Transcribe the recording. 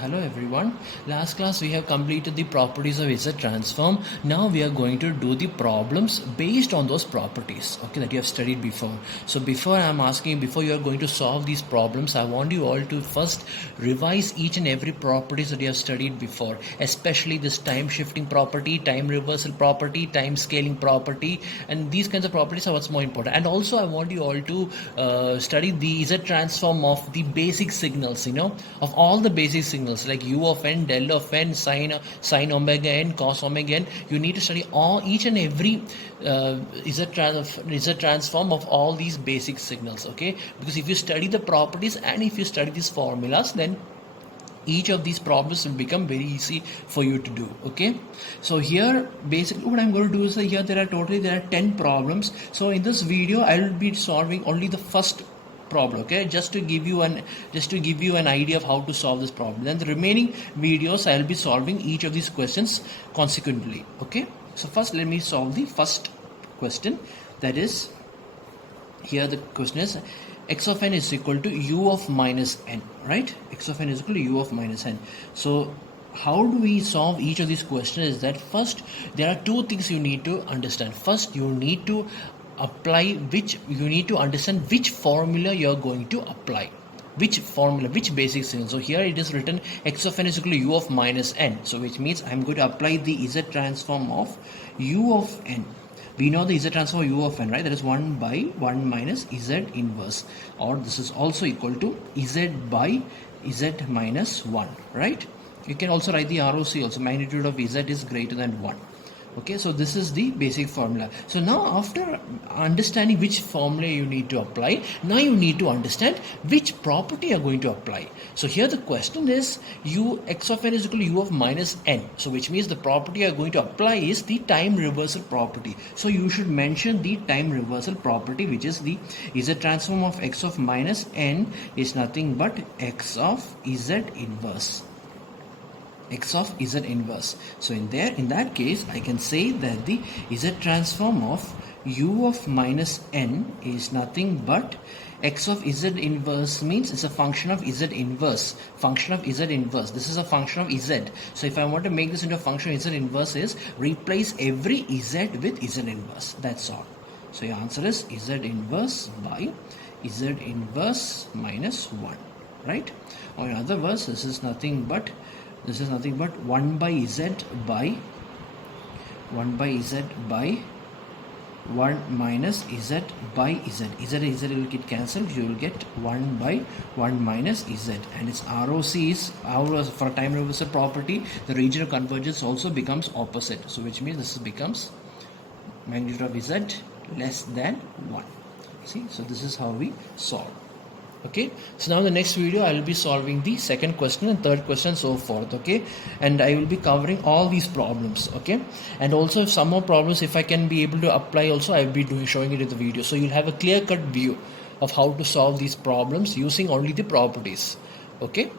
hello everyone. Last class we have completed the properties of Z transform. Now we are going to do the problems based on those properties, okay, that you have studied before. So before you are going to solve these problems, I want you all to first revise each and every properties that you have studied before, especially this time shifting property, time reversal property, time scaling property, and these kinds of properties are what's more important. And also I want you all to study the Z transform of the basic signals, of all the basic signals like u of n, del of n, sine omega n, cos omega n. You need to study each and every Z transform of all these basic signals, okay? Because if you study the properties and if you study these formulas, then each of these problems will become very easy for you to do, okay? So here basically what I'm going to do is that here there are 10 problems. So in this video I will be solving only the first problem, okay, just to give you an idea of how to solve this problem. Then the remaining videos I'll be solving each of these questions consequently, okay? So first let me solve the first question. That is, here the question is x of n is equal to u of minus n, right? X of n is equal to u of minus n. So how do we solve each of these questions is that first there are two things you need to understand. First, you need to understand which formula you are going to apply. Which formula, which basic signal. So here it is written x of n is equal to u of minus n. So which means I'm going to apply the Z transform of u of n. We know the Z transform of u of n, right? That is 1 by 1 minus Z inverse, or this is also equal to Z by Z minus 1, right? You can also write the ROC also, magnitude of Z is greater than 1. Okay, so this is the basic formula. So now after understanding which formula you need to apply, now you need to understand which property you are going to apply. So here the question is x of n is equal to u of minus n. So which means the property you are going to apply is the time reversal property. So you should mention the time reversal property, which is the Z transform of x of minus n is nothing but x of Z inverse. X of Z inverse. So in that case I can say that the Z transform of u of minus n is nothing but x of Z inverse, means it's a function of Z inverse. This is a function of Z. So if I want to make this into a function of Z inverse, is replace every Z with Z inverse. That's all. So your answer is Z inverse by Z inverse minus 1, right? Or in other words, this is nothing but 1 by Z by 1 minus Z by Z. Z will get cancelled. You will get 1 by 1 minus Z, and its ROC is for time reversal property. The region of convergence also becomes opposite. So which means this becomes magnitude of Z less than 1. See, so this is how we solve. Okay, so now in the next video I will be solving the second question and third question and so forth, okay, and I will be covering all these problems, okay, and also if some more problems, if I can be able to apply also, I will be showing it in the video, so you'll have a clear-cut view of how to solve these problems using only the properties, okay.